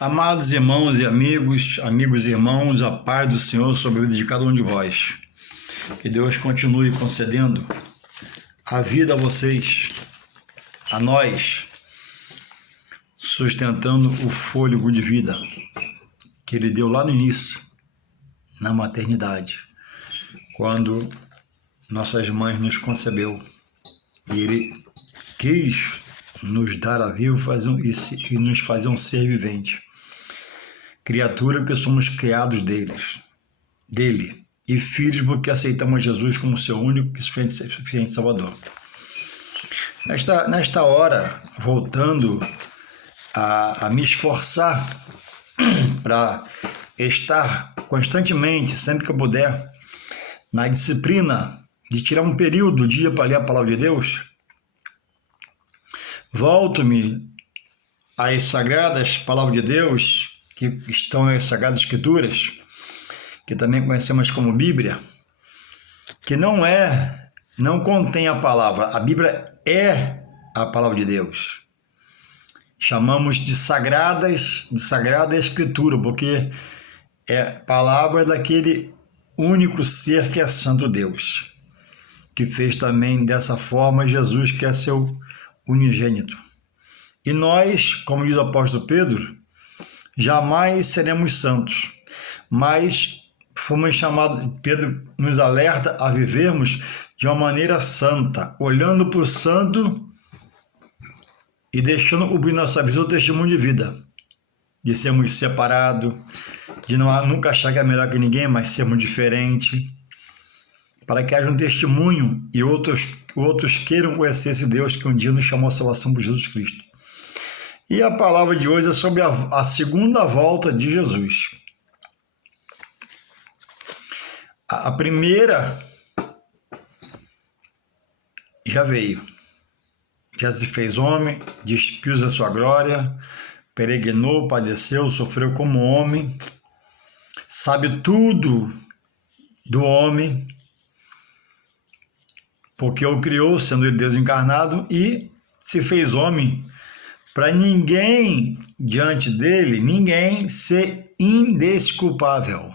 Amados irmãos e amigos, amigos e irmãos, a paz do Senhor sobre a vida de cada um de vós. Que Deus continue concedendo a vida a vocês, a nós, sustentando o fôlego de vida que Ele deu lá no início, na maternidade, quando nossas mães nos concebeu. E Ele quis nos dar a vida e nos fazer um ser vivente. Criatura porque somos criados dele, e filhos porque aceitamos Jesus como seu único e suficiente Salvador. Nesta hora, voltando a me esforçar para estar constantemente, sempre que eu puder, na disciplina de tirar um período do dia para ler a Palavra de Deus, volto-me às sagradas Palavras de Deus, que estão nas Sagradas Escrituras, que também conhecemos como Bíblia, que não contém a palavra. A Bíblia é a Palavra de Deus. Chamamos de Sagrada Escritura, porque é palavra daquele único ser que é Santo Deus, que fez também dessa forma Jesus, que é seu unigênito. E nós, como diz o apóstolo Pedro, jamais seremos santos, mas fomos chamados, Pedro nos alerta a vivermos de uma maneira santa, olhando para o santo e deixando cobrir nossa visão o testemunho de vida, de sermos separados, de nunca achar que é melhor que ninguém, mas sermos diferentes, para que haja um testemunho e outros queiram conhecer esse Deus que um dia nos chamou a salvação por Jesus Cristo. E a palavra de hoje é sobre a segunda volta de Jesus. A primeira já veio, já se fez homem, despiu a sua glória, peregrinou, padeceu, sofreu como homem, sabe tudo do homem, porque o criou, sendo ele Deus encarnado, e se fez homem para ninguém diante dele, ninguém ser indesculpável.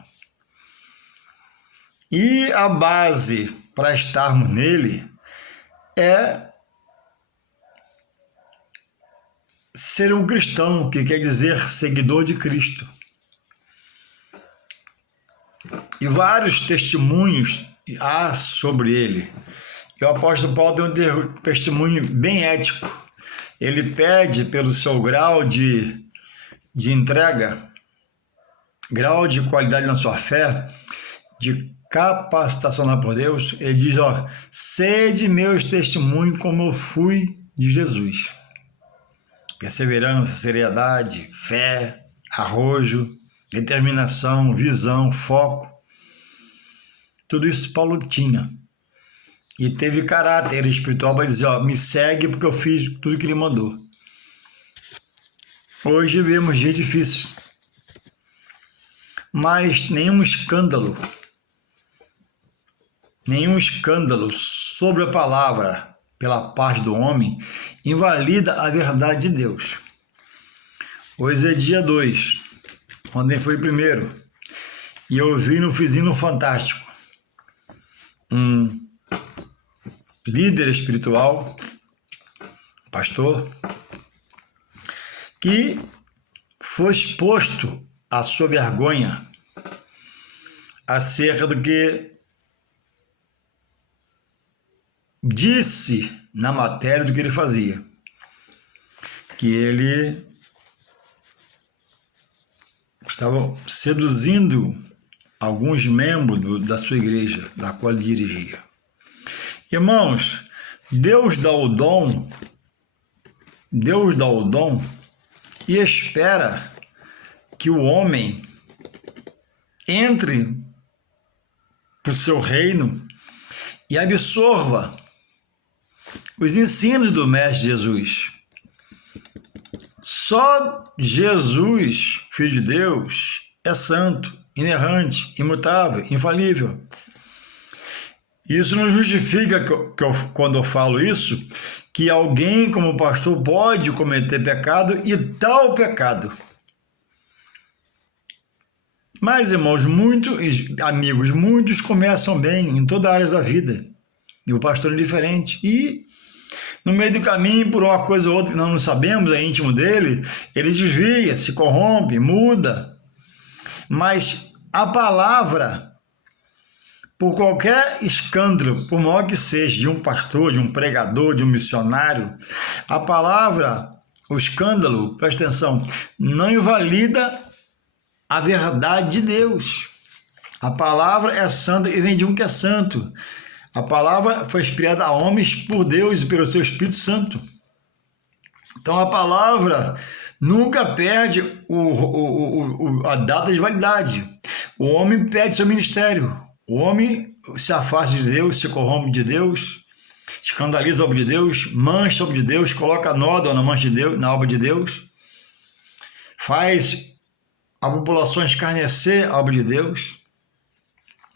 E a base para estarmos nele é ser um cristão, que quer dizer seguidor de Cristo. E vários testemunhos há sobre ele. E o apóstolo Paulo deu um testemunho bem ético. Ele pede pelo seu grau de entrega, grau de qualidade na sua fé, de capacitação por Deus. Ele diz, sede meus testemunhos como eu fui de Jesus. Perseverança, seriedade, fé, arrojo, determinação, visão, foco. Tudo isso Paulo tinha. E teve caráter espiritual para dizer, me segue porque eu fiz tudo que ele mandou. Hoje vemos dias difíceis, mas nenhum escândalo sobre a palavra pela parte do homem invalida a verdade de Deus. Hoje é dia 2, ontem foi primeiro, e eu vi no Fizinho Fantástico um líder espiritual, pastor, que foi exposto à sua vergonha acerca do que disse na matéria do que ele fazia, que ele estava seduzindo alguns membros da sua igreja, da qual ele dirigia. Irmãos, Deus dá o dom e espera que o homem entre para o seu reino e absorva os ensinos do Mestre Jesus. Só Jesus, Filho de Deus, é santo, inerrante, imutável, infalível. Isso não justifica quando eu falo isso, que alguém como pastor pode cometer pecado e tal pecado. Mas, irmãos, muitos amigos, muitos começam bem em toda a área da vida. E o pastor é diferente. E no meio do caminho, por uma coisa ou outra que nós não sabemos, é íntimo dele, ele desvia, se corrompe, muda. Mas a palavra, por qualquer escândalo, por maior que seja, de um pastor, de um pregador, de um missionário, a palavra, o escândalo, presta atenção, não invalida a verdade de Deus. A palavra é santa e vem de um que é santo. A palavra foi inspirada a homens por Deus e pelo seu Espírito Santo. Então a palavra nunca perde a data de validade. O homem perde seu ministério. O homem se afasta de Deus, se corrompe de Deus, escandaliza a obra de Deus, mancha a obra de Deus, coloca nódoa na mancha de Deus, na obra de Deus, faz a população escarnecer a obra de Deus.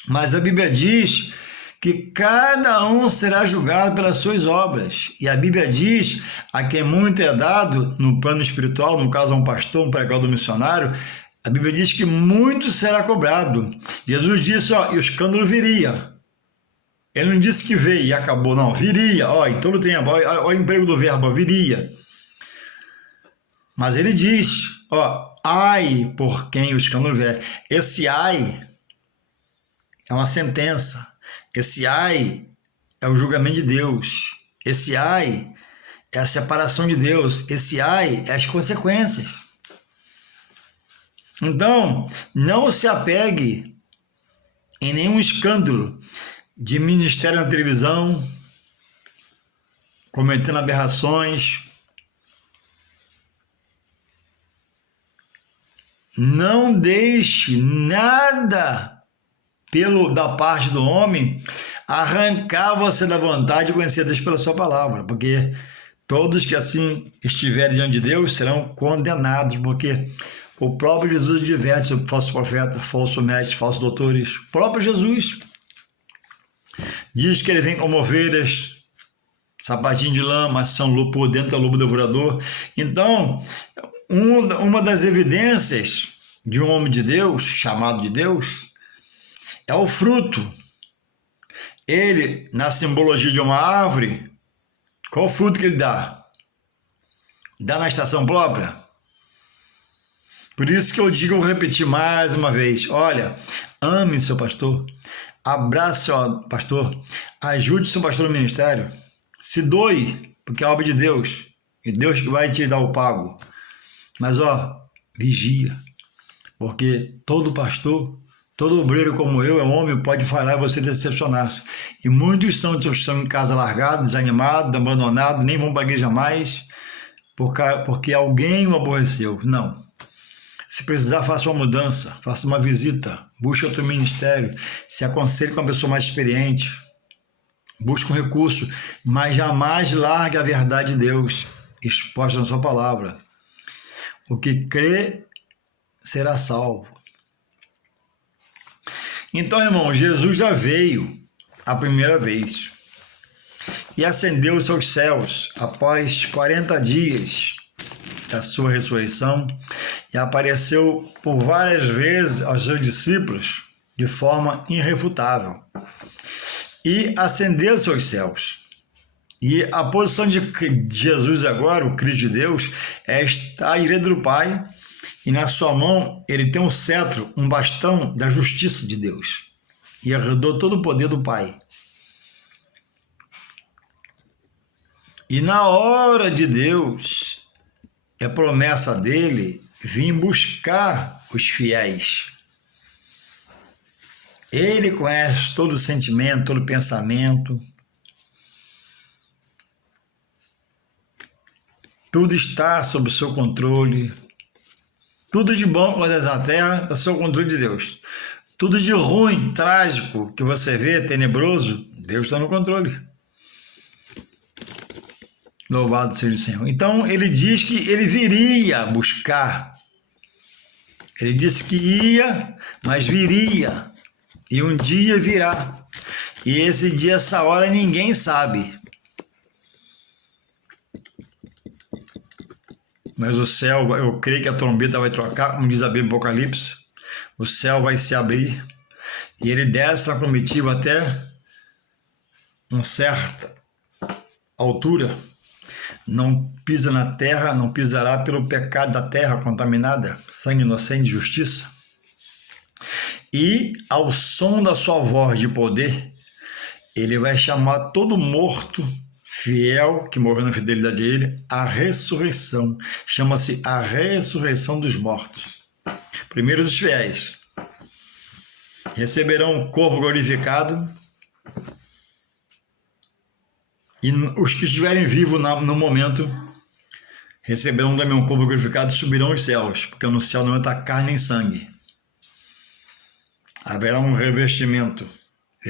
Mas a Bíblia diz que cada um será julgado pelas suas obras. E a Bíblia diz a quem muito é dado no plano espiritual, no caso a um pastor, um pregador missionário, a Bíblia diz que muito será cobrado. Jesus disse, e o escândalo viria. Ele não disse que veio e acabou, não, viria, em todo tempo, o emprego do verbo, viria. Mas ele diz, ai por quem o escândalo vier. Esse ai é uma sentença. Esse ai é o julgamento de Deus. Esse ai é a separação de Deus. Esse ai é as consequências. Então, não se apegue em nenhum escândalo de ministério na televisão, cometendo aberrações. Não deixe nada da parte do homem arrancar você da vontade de conhecer Deus pela sua palavra, porque todos que assim estiverem diante de Deus serão condenados, porque o próprio Jesus adverte sobre falsos profetas, falsos mestres, falsos doutores. O próprio Jesus diz que ele vem como ovelhas, sapatinho de lã, mas são por dentro é lobo devorador. Então, uma das evidências de um homem de Deus, chamado de Deus, é o fruto. Ele, na simbologia de uma árvore, qual o fruto que ele dá? Dá na estação própria? Por isso que eu digo, eu vou repetir mais uma vez, olha, ame seu pastor, abrace seu pastor, ajude seu pastor no ministério, se doe, porque é a obra de Deus, e Deus que vai te dar o pago. Mas vigia, porque todo pastor, todo obreiro como eu, é homem, pode falhar e você decepcionar-se. E muitos são em casa largados, desanimados, abandonados, nem vão para a igreja mais, porque alguém o aborreceu. Não. Se precisar, faça uma mudança, faça uma visita, busque outro ministério, se aconselhe com uma pessoa mais experiente, busque um recurso, mas jamais largue a verdade de Deus, exposta na sua palavra. O que crê será salvo. Então, irmão, Jesus já veio a primeira vez e ascendeu os seus céus após 40 dias da sua ressurreição e apareceu por várias vezes aos seus discípulos de forma irrefutável e ascendeu aos seus céus. E a posição de Jesus agora, o Cristo de Deus, é estar à direita do Pai e na sua mão ele tem um cetro, um bastão da justiça de Deus e herdou todo o poder do Pai. E na hora de Deus, é promessa dele vir buscar os fiéis. Ele conhece todo o sentimento, todo o pensamento. Tudo está sob o seu controle. Tudo de bom que acontece na terra é sob o controle de Deus. Tudo de ruim, trágico, que você vê, tenebroso, Deus está no controle. Louvado seja o Senhor. Então, ele diz que ele viria buscar. Ele disse que ia, mas viria. E um dia virá. E esse dia, essa hora, ninguém sabe. Mas o céu, eu creio que a trombeta vai tocar, como diz a Bíblia em Apocalipse. o céu vai se abrir e ele desce na comitiva até uma certa altura, não pisa na terra, não pisará pelo pecado da terra contaminada, sangue inocente de justiça. E ao som da sua voz de poder, ele vai chamar todo morto fiel, que morreu na fidelidade a ele, à ressurreição. Chama-se a ressurreição dos mortos. Primeiro os fiéis receberão o corpo glorificado, e os que estiverem vivos no momento receberão também um corpo glorificado e subirão aos céus, porque no céu não entra carne nem sangue. Haverá um revestimento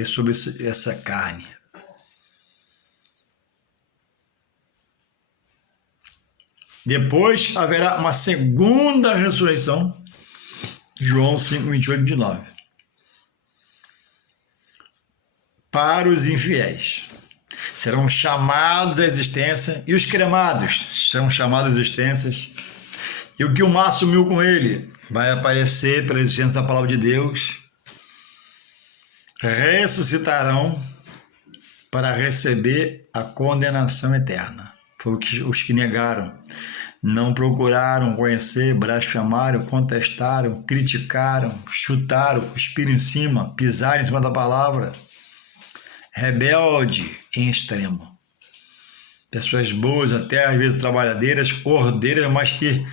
sobre essa carne. Depois haverá uma segunda ressurreição, João 5, 28 e 29. Para os infiéis. Serão chamados à existência, e os cremados serão chamados à existência, e o que o mar sumiu com ele vai aparecer pela existência da palavra de Deus, ressuscitarão para receber a condenação eterna. Foi os que negaram, não procuraram conhecer, blasfemaram, contestaram, criticaram, chutaram, cuspiram em cima, pisaram em cima da palavra. Rebelde em extremo. Pessoas boas, até às vezes trabalhadeiras, ordeiras, mas que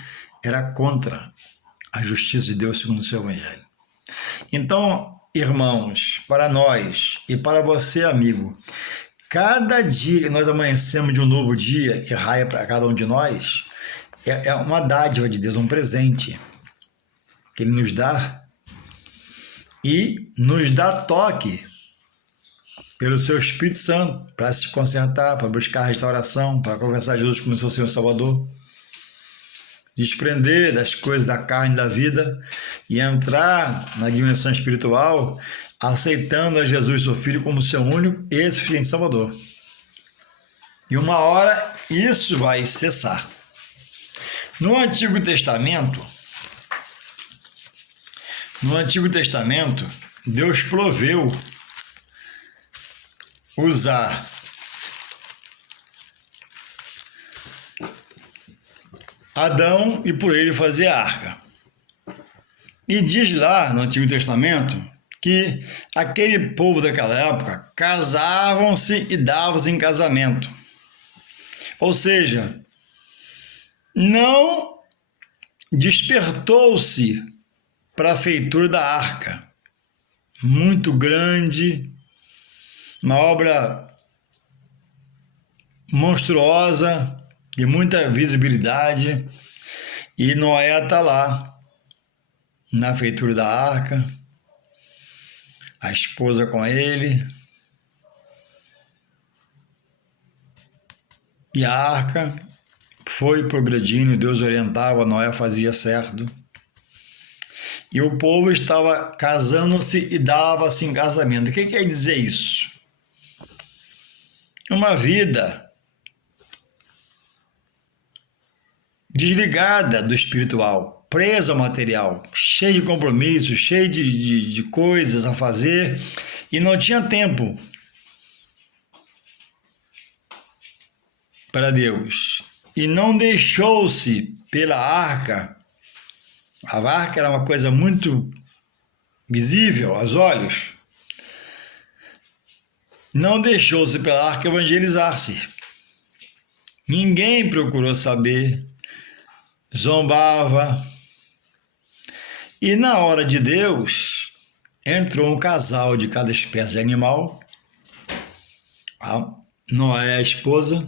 era contra a justiça de Deus segundo o seu evangelho. Então, irmãos, para nós e para você, amigo, cada dia que nós amanhecemos de um novo dia, que raia para cada um de nós, é uma dádiva de Deus, um presente que Ele nos dá e nos dá toque pelo seu Espírito Santo para se consertar, para buscar restauração, para conversar Jesus como seu Senhor Salvador, desprender das coisas da carne e da vida e entrar na dimensão espiritual, aceitando a Jesus, seu Filho, como seu único e suficiente Salvador. E uma hora isso vai cessar. No Antigo Testamento, Deus proveu usar Adão e por ele fazer a arca. E diz lá no Antigo Testamento que aquele povo daquela época casavam-se e davam-se em casamento. Ou seja, não despertou-se para a feitura da arca, muito grande, uma obra monstruosa, de muita visibilidade, e Noé está lá, na feitura da arca, a esposa com ele, e a arca foi progredindo, Deus orientava, Noé fazia certo, e o povo estava casando-se e dava-se em casamento. O que quer dizer isso? Uma vida desligada do espiritual, presa ao material, cheia de compromissos, cheia de coisas a fazer, e não tinha tempo para Deus. E não deixou-se pela arca. A arca era uma coisa muito visível aos olhos. Não deixou-se pela arca evangelizar-se. Ninguém procurou saber, zombava. E na hora de Deus, entrou um casal de cada espécie de animal, a Noé, a esposa,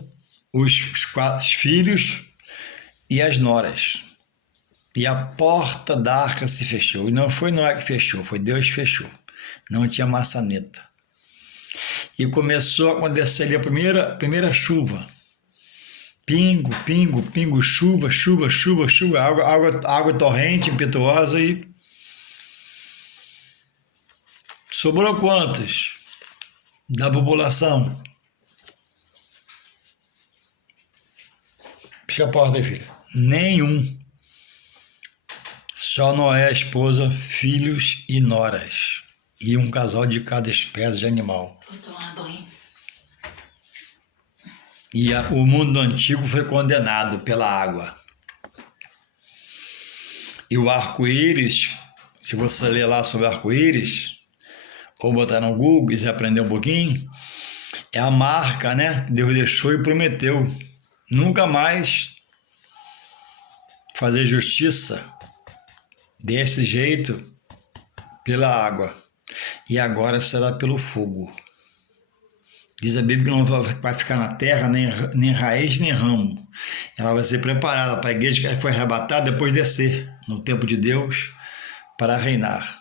os 4 filhos e as noras. E a porta da arca se fechou. E não foi Noé que fechou, foi Deus que fechou. Não tinha maçaneta. E começou a acontecer ali a primeira chuva. Pingo, pingo, pingo, chuva, chuva, chuva, chuva, água torrente, impetuosa, e sobrou quantos da população? Fecha a porta aí, filha. Nenhum. Só Noé, a esposa, filhos e noras. E um casal de cada espécie de animal. Vou tomar banho. E o mundo antigo foi condenado pela água. E o arco-íris, se você ler lá sobre arco-íris, ou botar no Google e aprender um pouquinho, é a marca, né, que Deus deixou e prometeu. Nunca mais fazer justiça desse jeito pela água. E agora será pelo fogo. Diz a Bíblia que não vai ficar na terra nem raiz nem ramo. Ela vai ser preparada para a igreja que foi arrebatada depois descer no tempo de Deus para reinar.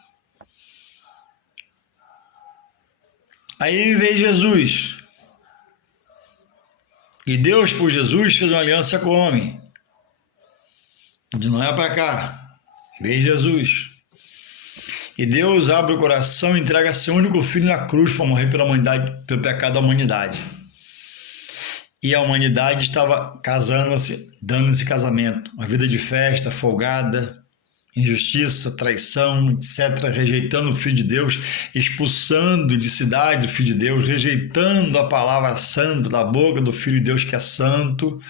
Aí veio Jesus. E Deus, por Jesus, fez uma aliança com o homem. De Noé para cá. Veio Jesus. E Deus abre o coração e entrega seu único filho na cruz para morrer pela humanidade, pelo pecado da humanidade. E a humanidade estava casando-se, dando esse casamento. Uma vida de festa, folgada, injustiça, traição, etc., rejeitando o Filho de Deus, expulsando de cidade o Filho de Deus, rejeitando a palavra santa da boca do Filho de Deus que é santo.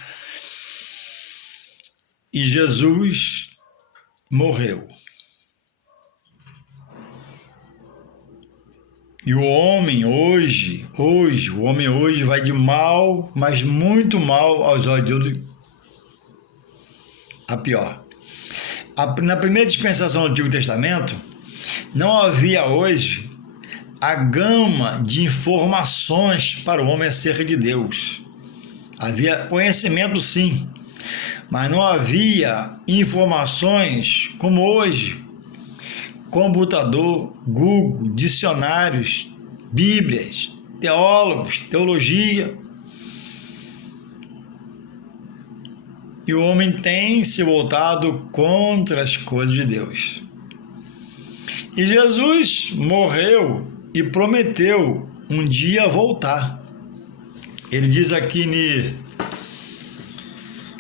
E Jesus morreu. E o homem hoje vai de mal, mas muito mal aos olhos de Deus, a pior. Na primeira dispensação do Antigo Testamento, não havia hoje a gama de informações para o homem acerca de Deus. Havia conhecimento, sim, mas não havia informações como hoje. Computador, Google, dicionários, bíblias, teólogos, teologia. E o homem tem se voltado contra as coisas de Deus. E Jesus morreu e prometeu um dia voltar. Ele diz aqui,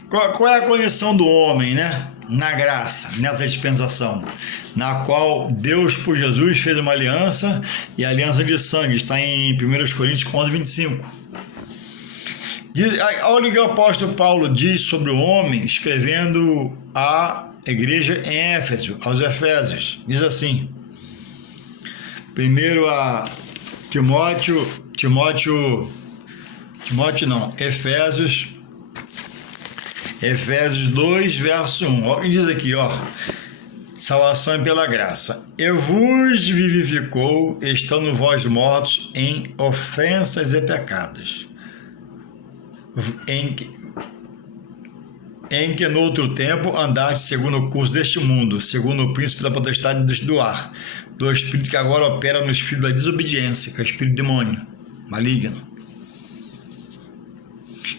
qual é a condição do homem, né? Na graça, nessa dispensação, na qual Deus, por Jesus, fez uma aliança, e a aliança de sangue está em 1 Coríntios 11:25. Olha o que o apóstolo Paulo diz sobre o homem, escrevendo à igreja em Éfeso, aos Efésios. Diz assim, primeiro a Efésios 2, verso 1. Olha o que diz aqui, ó. Salvação é pela graça. E vos vivificou, estando vós mortos em ofensas e pecados, em que no outro tempo andaste segundo o curso deste mundo, segundo o príncipe da potestade do ar, do espírito que agora opera nos filhos da desobediência, que é o espírito demônio, maligno.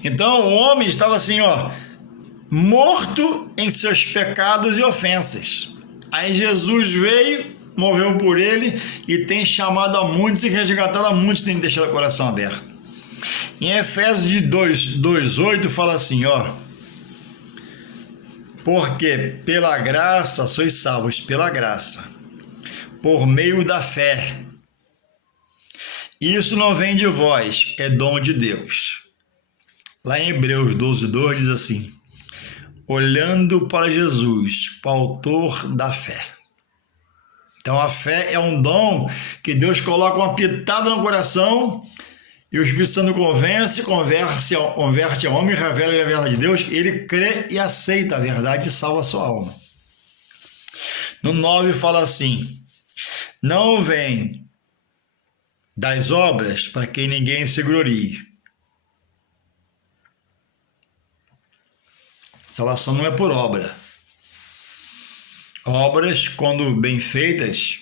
Então o homem estava assim, ó, morto em seus pecados e ofensas. Aí Jesus veio, morreu por ele e tem chamado a muitos e resgatado a muitos, tem deixado o coração aberto. Em Efésios 2:8 fala assim, ó, porque pela graça sois salvos, pela graça, por meio da fé. Isso não vem de vós, é dom de Deus. Lá em Hebreus 12:2 diz assim, olhando para Jesus, o autor da fé. Então a fé é um dom que Deus coloca uma pitada no coração e o Espírito Santo converte ao homem, revela a verdade de Deus, ele crê e aceita a verdade e salva a sua alma. No 9 fala assim, não vem das obras para que ninguém se glorie. Salvação não é por obra. Obras, quando bem feitas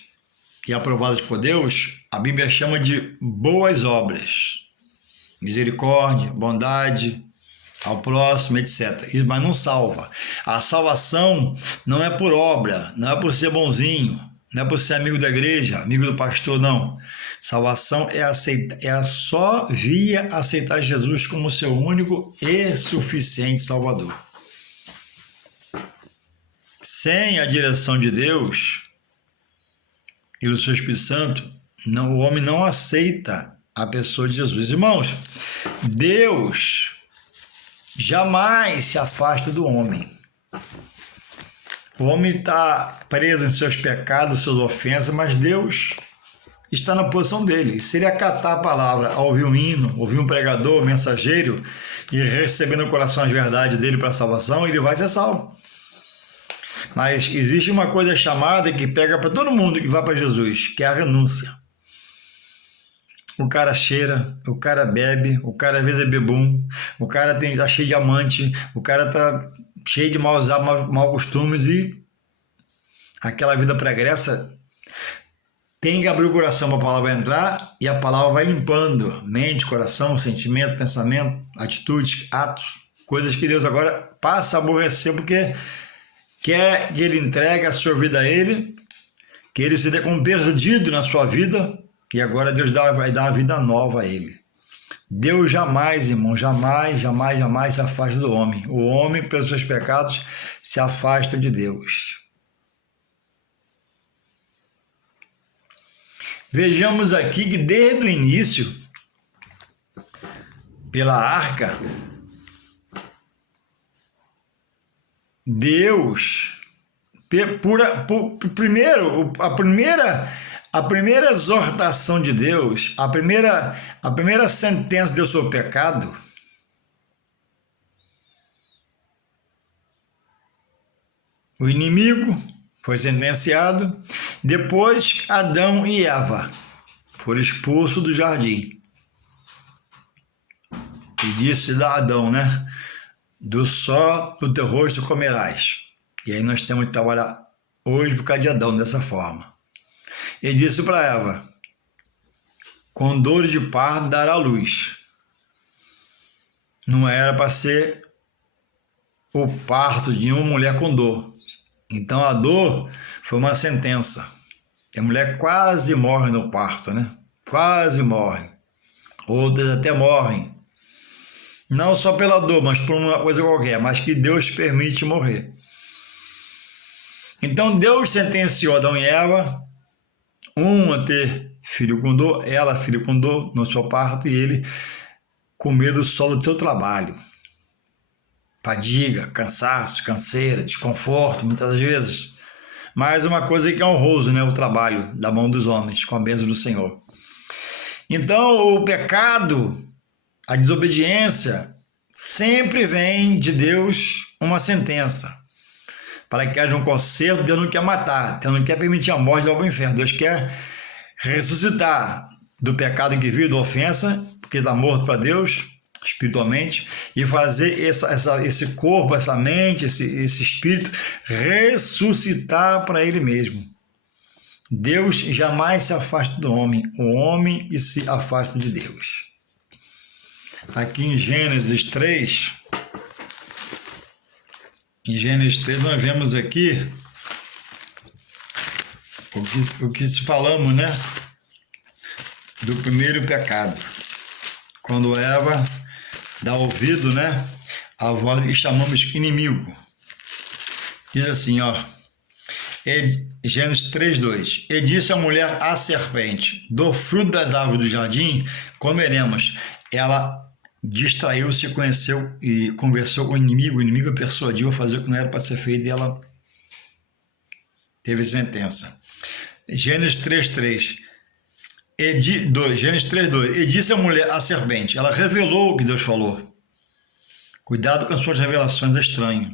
e aprovadas por Deus, a Bíblia chama de boas obras. Misericórdia, bondade ao próximo, etc. Mas não salva. A salvação não é por obra, não é por ser bonzinho, não é por ser amigo da igreja, amigo do pastor, não. Salvação é só via aceitar Jesus como seu único e suficiente Salvador. sem a direção de Deus e do seu Espírito Santo, o homem não aceita a pessoa de Jesus. Irmãos, Deus jamais se afasta do homem. O homem está preso em seus pecados, suas ofensas, mas Deus está na posição dele. Se ele acatar a palavra, ouvir um hino, ouvir um pregador, um mensageiro, e receber no coração as verdades dele para a salvação, ele vai ser salvo. Mas existe uma coisa chamada que pega para todo mundo que vai para Jesus, que é a renúncia. O cara cheira, o cara bebe, o cara às vezes é bebum, o cara tá cheio de amante, o cara tá cheio de maus costumes, e aquela vida pregressa tem que abrir o coração para a palavra entrar, e a palavra vai limpando mente, coração, sentimento, pensamento, atitudes, atos, coisas que Deus agora passa a aborrecer, porque quer que ele entregue a sua vida a ele, que ele se dê como perdido na sua vida, e agora Deus vai dar uma vida nova a ele. Deus jamais, irmão, jamais se afasta do homem. O homem, pelos seus pecados, se afasta de Deus. Vejamos aqui que desde o início, pela arca, Deus, a primeira exortação de Deus, a primeira sentença de Deus sobre o pecado, o inimigo foi sentenciado, depois Adão e Eva foram expulsos do jardim. E disse a Adão, né? Do só do teu rosto comerás. E aí nós temos que trabalhar hoje por causa de Adão dessa forma. Ele disse para Eva, com dores de parto dará luz. Não era para ser o parto de uma mulher com dor. Então a dor foi uma sentença. A mulher quase morre no parto, né? Quase morre. Outras até morrem. Não só pela dor, mas por uma coisa qualquer, mas que Deus permite morrer. Então Deus sentenciou Adão e Eva, um a ter filho com dor, ela filho com dor no seu parto, e ele com medo só do seu trabalho. Fadiga, cansaço, canseira, desconforto, muitas vezes. Mas uma coisa que é honroso, né? O trabalho da mão dos homens, com a bênção do Senhor. Então, o pecado, a desobediência, sempre vem de Deus uma sentença. Para que haja um conserto, Deus não quer matar, Deus não quer permitir a morte e levar para o inferno. Deus quer ressuscitar do pecado que vive, da ofensa, porque está morto para Deus, espiritualmente, e fazer esse corpo, essa mente, esse espírito ressuscitar para ele mesmo. Deus jamais se afasta do homem, o homem se afasta de Deus. Aqui em Gênesis 3, nós vemos aqui o que falamos, né? Do primeiro pecado. Quando Eva dá ouvido, né? A voz que chamamos inimigo. Diz assim, ó. Gênesis 3:2. E disse a mulher à serpente: do fruto das árvores do jardim comeremos. Ela distraiu-se, conheceu e conversou com o inimigo a persuadiu a fazer o que não era para ser feito, e ela teve sentença. Gênesis 3:3. Gênesis 3:2. E disse a mulher à serpente, ela revelou o que Deus falou. Cuidado com as suas revelações estranhas.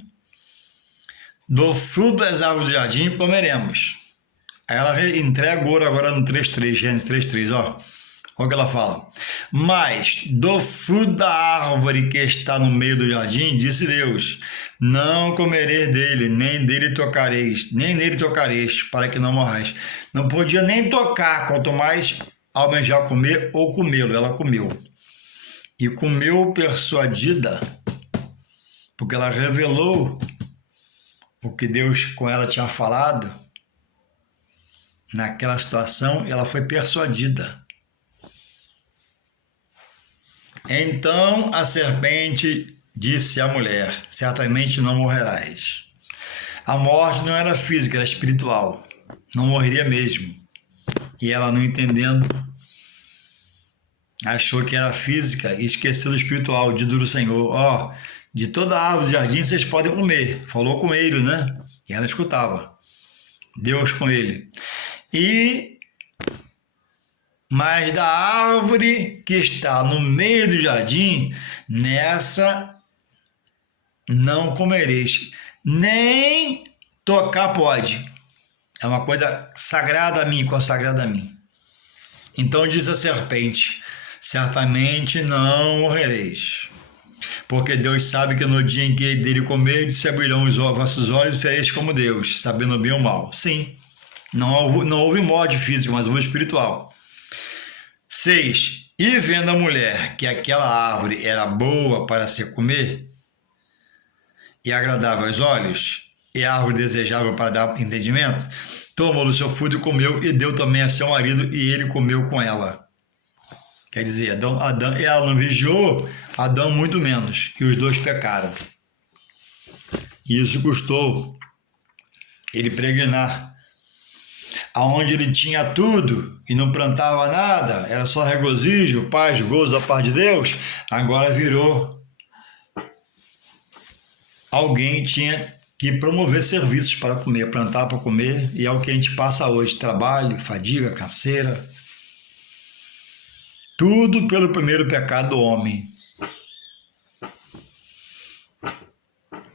Do fruto das árvores do jardim comeremos. Aí ela entrega agora no 3:3, Gênesis 3:3, ó. Olha o que ela fala. Mas do fruto da árvore que está no meio do jardim, disse Deus, não comereis dele, nem nele tocareis, para que não morrais. Não podia nem tocar, quanto mais almejar comer ou comê-lo. Ela comeu. E comeu persuadida, porque ela revelou o que Deus com ela tinha falado. Naquela situação, ela foi persuadida. Então a serpente disse à mulher, certamente não morrerás. A morte não era física, era espiritual. Não morreria mesmo. E ela, não entendendo, achou que era física e esqueceu do espiritual. Dito do Senhor: ó, de toda árvore do jardim vocês podem comer. Falou com ele, né? E ela escutava. Deus com ele. Mas da árvore que está no meio do jardim, nessa não comereis, nem tocar pode. É uma coisa sagrada a mim, consagrada a mim. Então diz a serpente: certamente não morrereis, porque Deus sabe que no dia em que dele comerdes, se abrirão os vossos olhos e sereis como Deus, sabendo o bem e o mal. Sim, não houve morte física, mas houve espiritual. 6. E vendo a mulher que aquela árvore era boa para se comer, e agradável aos olhos, e árvore desejável para dar entendimento, tomou do seu fruto e comeu, e deu também a seu marido, e ele comeu com ela. Quer dizer, Adão, ela não vigiou, Adão muito menos, e os dois pecaram. E isso custou ele peregrinar. Aonde ele tinha tudo e não plantava nada, era só regozijo, paz, gozo da parte de Deus, agora virou alguém tinha que promover serviços para comer, plantar para comer, e é o que a gente passa hoje: trabalho, fadiga, canseira. Tudo pelo primeiro pecado do homem.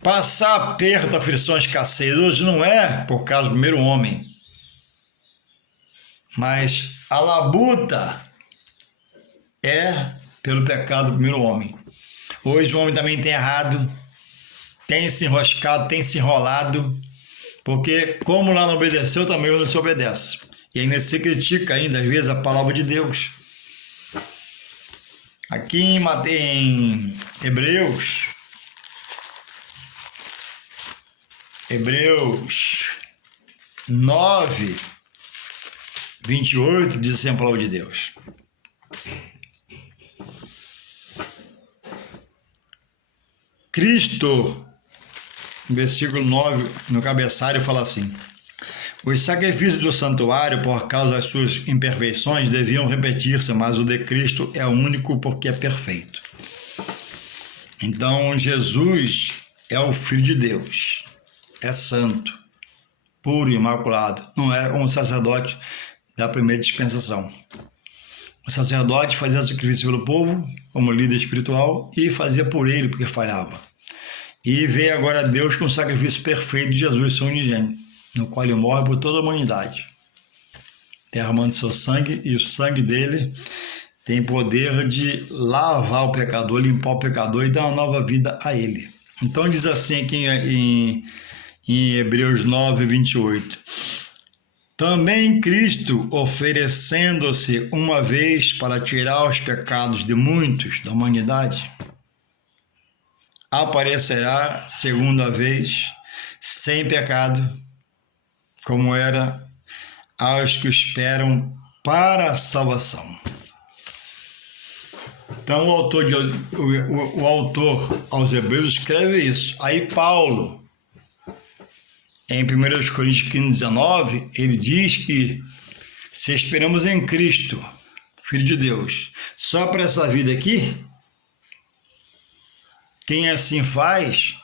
Passar aperto, aflição, escassez hoje não é por causa do primeiro homem, mas a labuta é pelo pecado do primeiro homem. Hoje o homem também tem errado, tem se enroscado, tem se enrolado, porque como lá não obedeceu, também não se obedece. E ainda se critica ainda, às vezes, a palavra de Deus. Aqui em Hebreus 9, 28, diz assim a palavra de Deus: Cristo, versículo 9, no cabeçalho, fala assim: os sacrifícios do santuário, por causa das suas imperfeições, deviam repetir-se, mas o de Cristo é único porque é perfeito. Então, Jesus é o Filho de Deus, é santo, puro e imaculado. Não é um sacerdote da primeira dispensação. O sacerdote fazia sacrifício pelo povo, como líder espiritual, e fazia por ele, porque falhava. E veio agora Deus com o sacrifício perfeito de Jesus, seu unigênito, no qual ele morre por toda a humanidade, derramando seu sangue, e o sangue dele tem poder de lavar o pecador, limpar o pecador e dar uma nova vida a ele. Então diz assim aqui em Hebreus 9, 28. Também Cristo, oferecendo-se uma vez para tirar os pecados de muitos da humanidade, aparecerá segunda vez sem pecado, como era aos que esperam para a salvação. Então o autor aos Hebreus escreve isso. Aí Paulo, em 1 Coríntios 15, 19, ele diz que se esperamos em Cristo, Filho de Deus, só para essa vida aqui, quem assim faz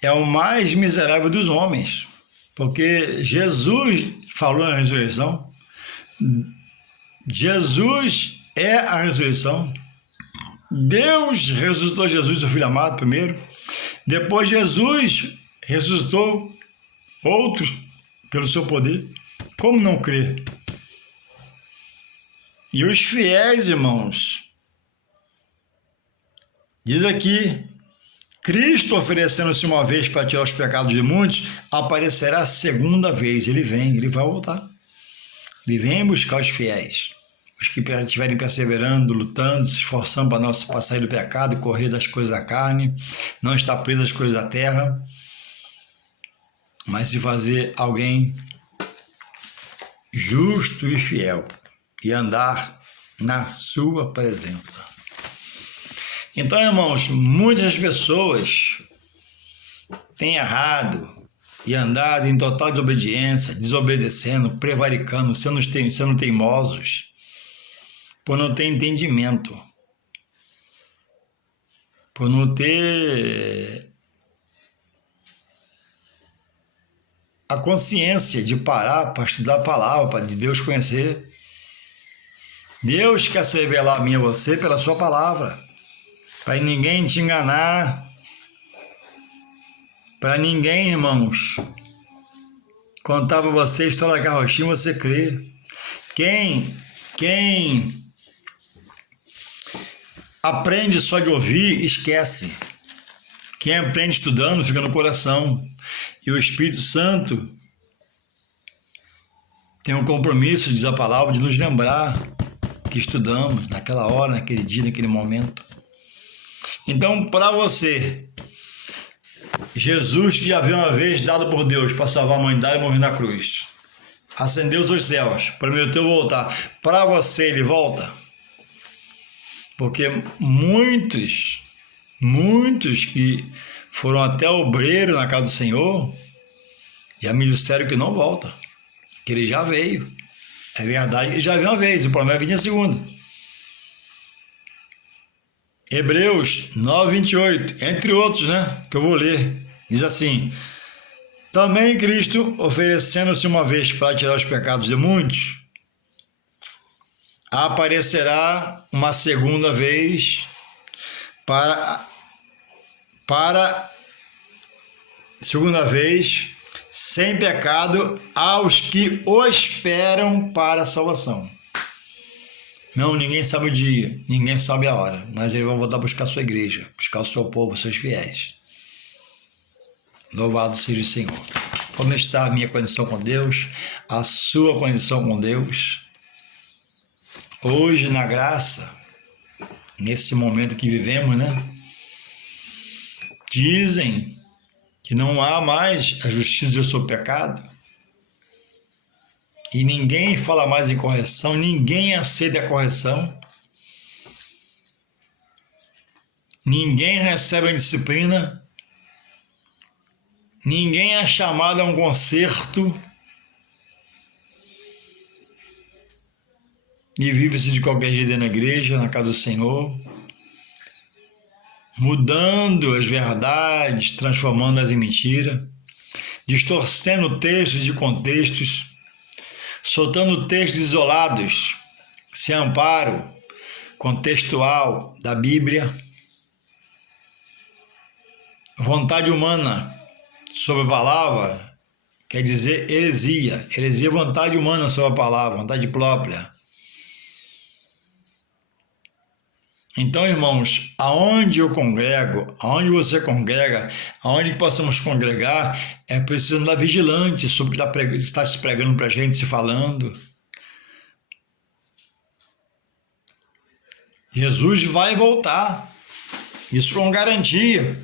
é o mais miserável dos homens, porque Jesus falou na ressurreição, Jesus é a ressurreição, Deus ressuscitou Jesus, o Filho amado, primeiro, depois Jesus ressuscitou outros pelo seu poder. Como não crer? E os fiéis, irmãos, diz aqui: Cristo, oferecendo-se uma vez para tirar os pecados de muitos, aparecerá segunda vez. Ele vem, ele vai voltar. Ele vem buscar os fiéis, os que estiverem perseverando, lutando, se esforçando para sair do pecado e correr das coisas da carne, não estar preso às coisas da terra, mas se fazer alguém justo e fiel e andar na sua presença. Então, irmãos, muitas pessoas têm errado, e andado em total desobediência, desobedecendo, prevaricando, sendo teimosos, por não ter entendimento, por não ter a consciência de parar para estudar a palavra, para de Deus conhecer. Deus quer se revelar a mim e a você pela sua palavra, para ninguém te enganar, para ninguém, irmãos, contar para você a história da carrochinha, você crê. Quem aprende só de ouvir, esquece. Quem aprende estudando, fica no coração. E o Espírito Santo tem um compromisso, diz a palavra, de nos lembrar que estudamos naquela hora, naquele dia, naquele momento. Então, para você, Jesus, que já veio uma vez dado por Deus para salvar a humanidade e morrer na cruz, ascendeu aos céus, prometeu voltar. Para você, ele volta? Porque muitos que foram até obreiro na casa do Senhor já me disseram que não volta, que ele já veio. É verdade, ele já veio uma vez, o problema é vir a segunda. Hebreus 9:28, entre outros, que eu vou ler, diz assim: também Cristo, oferecendo-se uma vez para tirar os pecados de muitos, aparecerá uma segunda vez sem pecado aos que o esperam para a salvação. Não, ninguém sabe o dia, ninguém sabe a hora, mas ele vai voltar a buscar a sua igreja, buscar o seu povo, os seus fiéis. Louvado seja o Senhor. Como está a minha condição com Deus, a sua condição com Deus? Hoje, na graça, nesse momento que vivemos, dizem que não há mais a justiça do seu pecado, e ninguém fala mais em correção, ninguém aceita a correção, ninguém recebe a disciplina, ninguém é chamado a um concerto, e vive-se de qualquer jeito na igreja, na casa do Senhor, mudando as verdades, transformando-as em mentira, distorcendo textos de contextos, soltando textos isolados, sem amparo contextual da Bíblia, vontade humana sobre a palavra, quer dizer heresia. Heresia é vontade humana sobre a palavra, vontade própria. Então, irmãos, aonde eu congrego, aonde você congrega, aonde possamos congregar, é preciso andar vigilante sobre o que está se pregando para a gente, se falando. Jesus vai voltar, isso com garantia.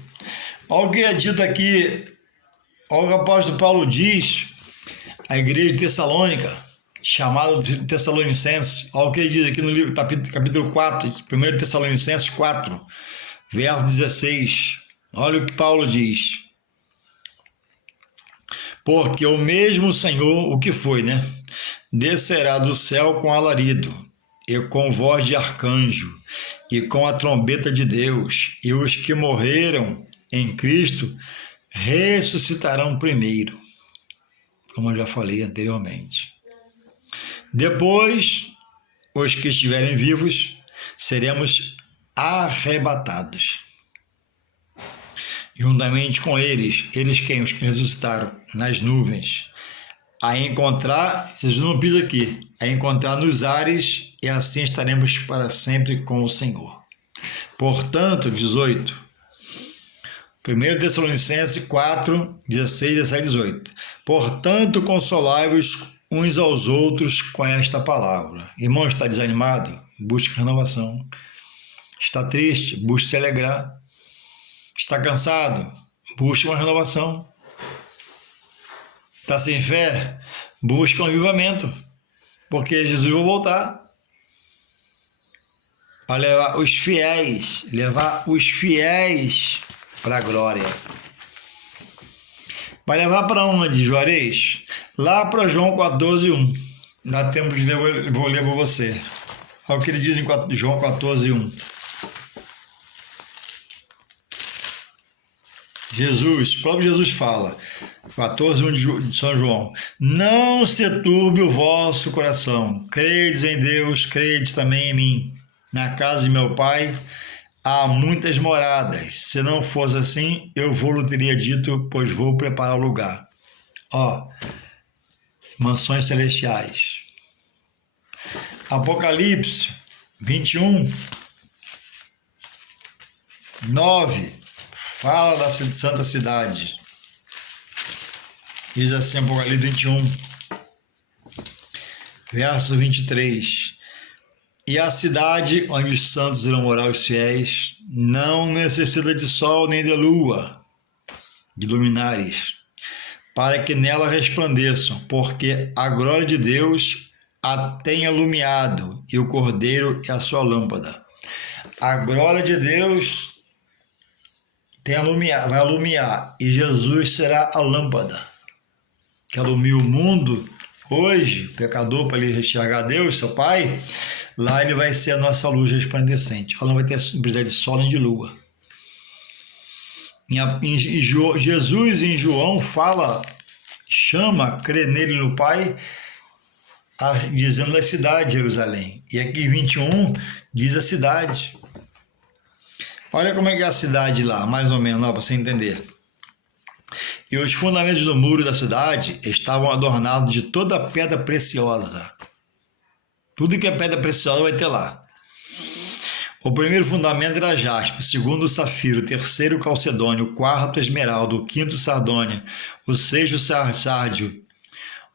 Olha o que é dito aqui, olha o que o apóstolo Paulo diz à igreja de Tessalônica, chamada de Tessalonicenses. Olha o que ele diz aqui no livro, capítulo 4, 1 Tessalonicenses 4, verso 16. Olha o que Paulo diz. Porque o mesmo Senhor, o que foi, descerá do céu com alarido, e com voz de arcanjo, e com a trombeta de Deus, e os que morreram em Cristo ressuscitarão primeiro, como eu já falei anteriormente. Depois, os que estiverem vivos, seremos arrebatados. Juntamente com eles quem? Os que ressuscitaram nas nuvens, a encontrar, Jesus não pisa aqui, a encontrar nos ares, e assim estaremos para sempre com o Senhor. Portanto, 18, 1 Tessalonicenses 4, 16, 17, 18. Portanto, consolai-vos uns aos outros com esta palavra. Irmão, está desanimado? Busque renovação. Está triste? Busque se alegrar. Está cansado? Busque uma renovação. Está sem fé? Busque um avivamento. Porque Jesus vai voltar para levar os fiéis para a glória. Vai levar para onde, Juarez? Lá para João 14:1. Dá tempo de ler, vou ler para você. Olha o que ele diz em João 14:1. Jesus, o próprio Jesus fala, 14:1 de São João: não se turbe o vosso coração, credes em Deus, credes também em mim. Na casa de meu Pai há muitas moradas, se não fosse assim, eu vou-lhe teria dito, pois vou preparar o lugar. Ó, mansões celestiais. Apocalipse 21:9 fala da santa cidade. Diz assim, Apocalipse 21, verso 23. E a cidade onde os santos irão morar, os fiéis, não necessita de sol nem de lua, de luminares, para que nela resplandeçam, porque a glória de Deus a tem alumiado, e o Cordeiro é a sua lâmpada. A glória de Deus vai alumiar, e Jesus será a lâmpada que alumia o mundo hoje, pecador, para ele enxergar Deus, seu Pai. Lá ele vai ser a nossa luz resplandecente. Ela não vai ter precisar de sol nem de lua. Jesus em João chama, crê nele no Pai, dizendo da cidade de Jerusalém. E aqui 21 diz a cidade. Olha como é que é a cidade lá, mais ou menos, para você entender. E os fundamentos do muro da cidade estavam adornados de toda a pedra preciosa. Tudo que é pedra preciosa vai ter lá. O primeiro fundamento era jaspe, o segundo safiro, o terceiro calcedônio, o quarto esmeralda, o quinto sardônia, o sexto sárdio,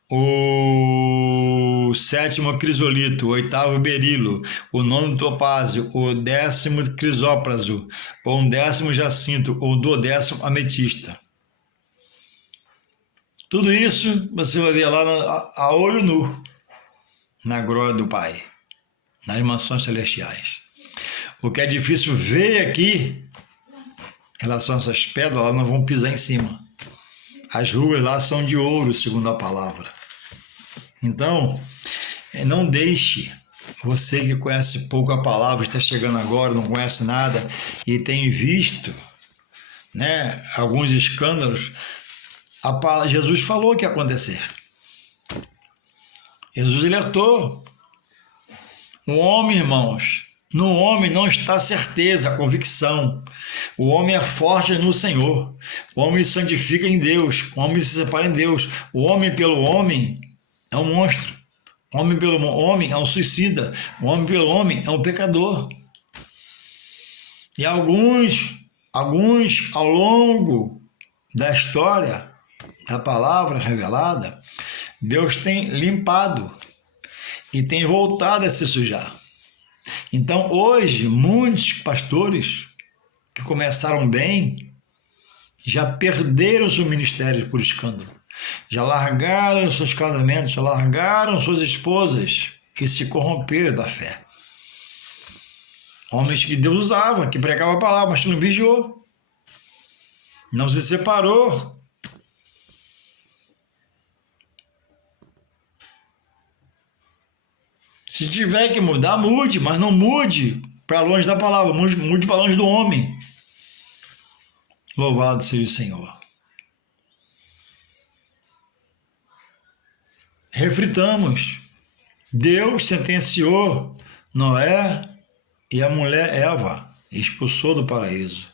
o sétimo crisolito, o oitavo berilo, o nono topázio, o 10º crisópraso, o 11º jacinto, o 12º ametista. Tudo isso você vai ver lá a olho nu, na glória do Pai, nas mansões celestiais. O que é difícil ver aqui, em relação a essas pedras, elas não vão pisar em cima. As ruas lá são de ouro, segundo a palavra. Então, não deixe, você que conhece pouco a palavra, está chegando agora, não conhece nada, e tem visto, né, alguns escândalos. Jesus falou o que ia acontecer. Jesus alertou. O homem, irmãos, no homem não está a certeza, a convicção. O homem é forte no Senhor. O homem se santifica em Deus. O homem se separa em Deus. O homem pelo homem é um monstro. O homem pelo homem é um suicida. O homem pelo homem é um pecador. E alguns ao longo da história, da palavra revelada, Deus tem limpado e tem voltado a se sujar. Então, hoje, muitos pastores que começaram bem já perderam seu ministério por escândalo. Já largaram seus casamentos, já largaram suas esposas e se corromperam da fé. Homens que Deus usava, que pregavam a palavra, mas que não vigiou. Não se separou. Se tiver que mudar, mude, mas não mude para longe da palavra, mude para longe do homem. Louvado seja o Senhor. Refritamos. Deus sentenciou Noé e a mulher Eva, expulsou do paraíso.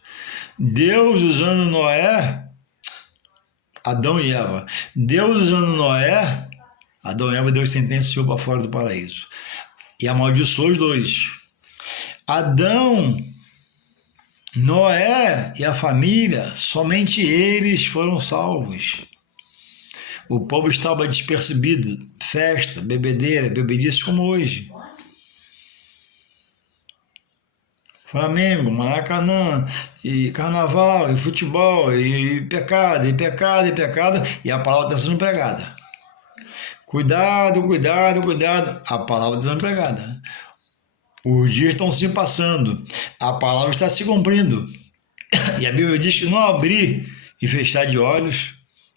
Deus usando Noé, Adão e Eva. Deus usando Noé, Adão e Eva, Deus sentenciou para fora do paraíso. E amaldiçoou os dois. Adão, Noé e a família, somente eles foram salvos. O povo estava despercebido, festa, bebedeira, bebedices como hoje. Flamengo, Maracanã, e carnaval, e futebol, e pecado, e pecado, e pecado, e a palavra está sendo pregada. Cuidado, cuidado, cuidado. A palavra está sendo pregada. Os dias estão se passando. A palavra está se cumprindo. E a Bíblia diz que não abrir e fechar de olhos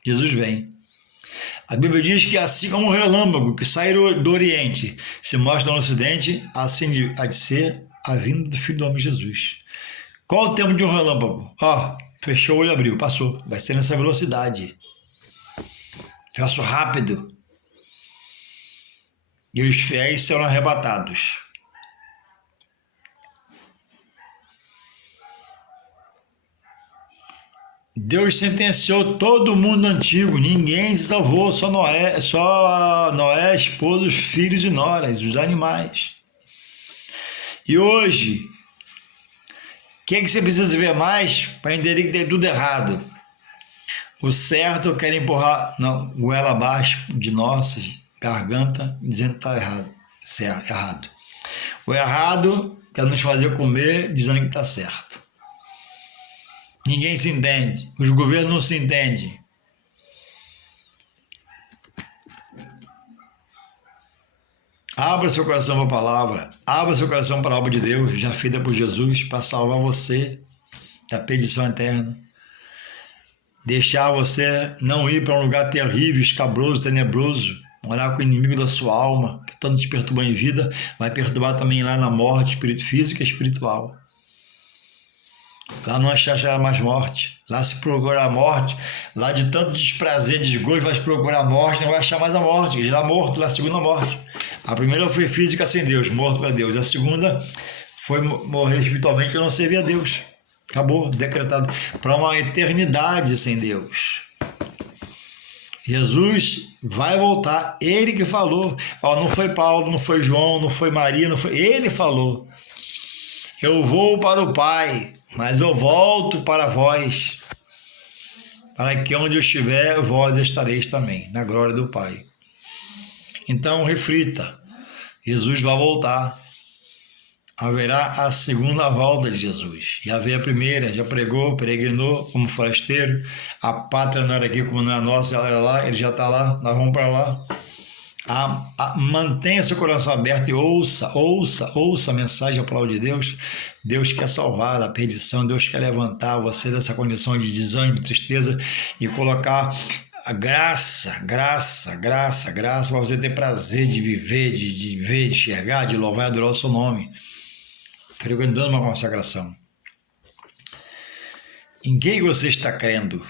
Jesus vem. A Bíblia diz que assim como o relâmpago que sai do Oriente se mostra no Ocidente, assim há de ser a vinda do Filho do Homem Jesus. Qual o tempo de um relâmpago? Fechou o olho, abriu, passou. Vai ser nessa velocidade. Traço rápido. E os fiéis serão arrebatados. Deus sentenciou todo o mundo antigo, ninguém se salvou, só Noé, esposa, os filhos e noras, os animais. E hoje, o que você precisa ver mais para entender que tem tudo errado? O certo eu quero empurrar goela abaixo de nossas garganta, dizendo que está errado. Errado. O errado é nos fazer comer dizendo que está certo. Ninguém se entende, os governos não se entendem. Abra seu coração para a palavra, abra seu coração para a obra de Deus, já feita por Jesus, para salvar você da perdição eterna. Deixar você não ir para um lugar terrível, escabroso, tenebroso, morar com o inimigo da sua alma, que tanto te perturba em vida, vai perturbar também lá na morte física e espiritual. Lá não achará mais morte. Lá se procurar a morte, lá de tanto desprazer, desgosto, vai se procurar a morte, não vai achar mais a morte. Já morto, lá a segunda morte. A primeira foi física sem Deus, morto para Deus. A segunda foi morrer espiritualmente para não servir a Deus. Acabou, decretado. Para uma eternidade sem Deus. Jesus vai voltar. Ele que falou. Não foi Paulo, não foi João, não foi Maria, não foi... Ele falou. Eu vou para o Pai, mas eu volto para vós, para que onde eu estiver, vós estareis também, na glória do Pai. Então, reflita, Jesus vai voltar. Haverá a segunda volta de Jesus. Já veio a primeira, já pregou, peregrinou como forasteiro. A pátria não era aqui como não é a nossa, ela era lá, ele já está lá, nós vamos para lá. Mantenha seu coração aberto e ouça a mensagem, a palavra de Deus. Deus quer salvar da perdição, Deus quer levantar você dessa condição de desânimo, tristeza e colocar a graça, para você ter prazer de viver, de ver, de enxergar, de louvar e adorar o seu nome, frequentando uma consagração. Em quem você está crendo?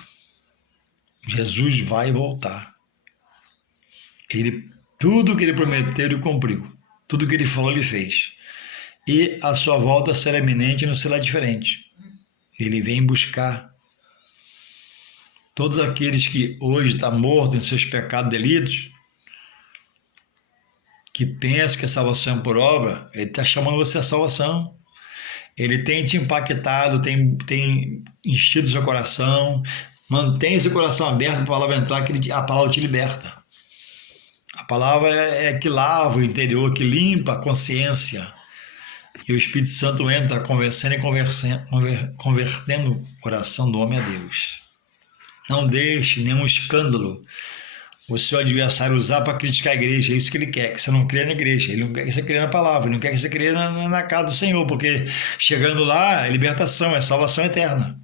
Jesus vai voltar. Tudo que ele prometeu, ele cumpriu. Tudo que ele falou, ele fez. E a sua volta será iminente e não será diferente. Ele vem buscar todos aqueles que hoje estão mortos em seus pecados e delitos, que pensam que a salvação é por obra. Ele está chamando você à salvação. Ele tem te impactado, tem enchido seu coração. Mantenha seu coração aberto para a palavra entrar, que a palavra te liberta. A palavra é que lava o interior, que limpa a consciência. E o Espírito Santo entra conversando e convertendo o coração do homem a Deus. Não deixe nenhum escândalo o seu adversário usar para criticar a igreja. É isso que ele quer, que você não crê na igreja. Ele não quer que você crê na palavra, ele não quer que você crê na casa do Senhor, porque chegando lá é libertação, é salvação eterna.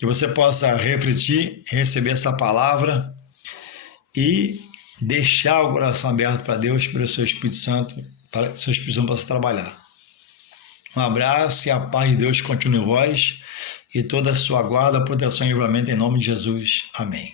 Que você possa refletir, receber essa palavra e deixar o coração aberto para Deus, pelo seu Espírito Santo, para que o seu Espírito Santo possa trabalhar. Um abraço e a paz de Deus continue em vós e toda a sua guarda, proteção e livramento em nome de Jesus. Amém.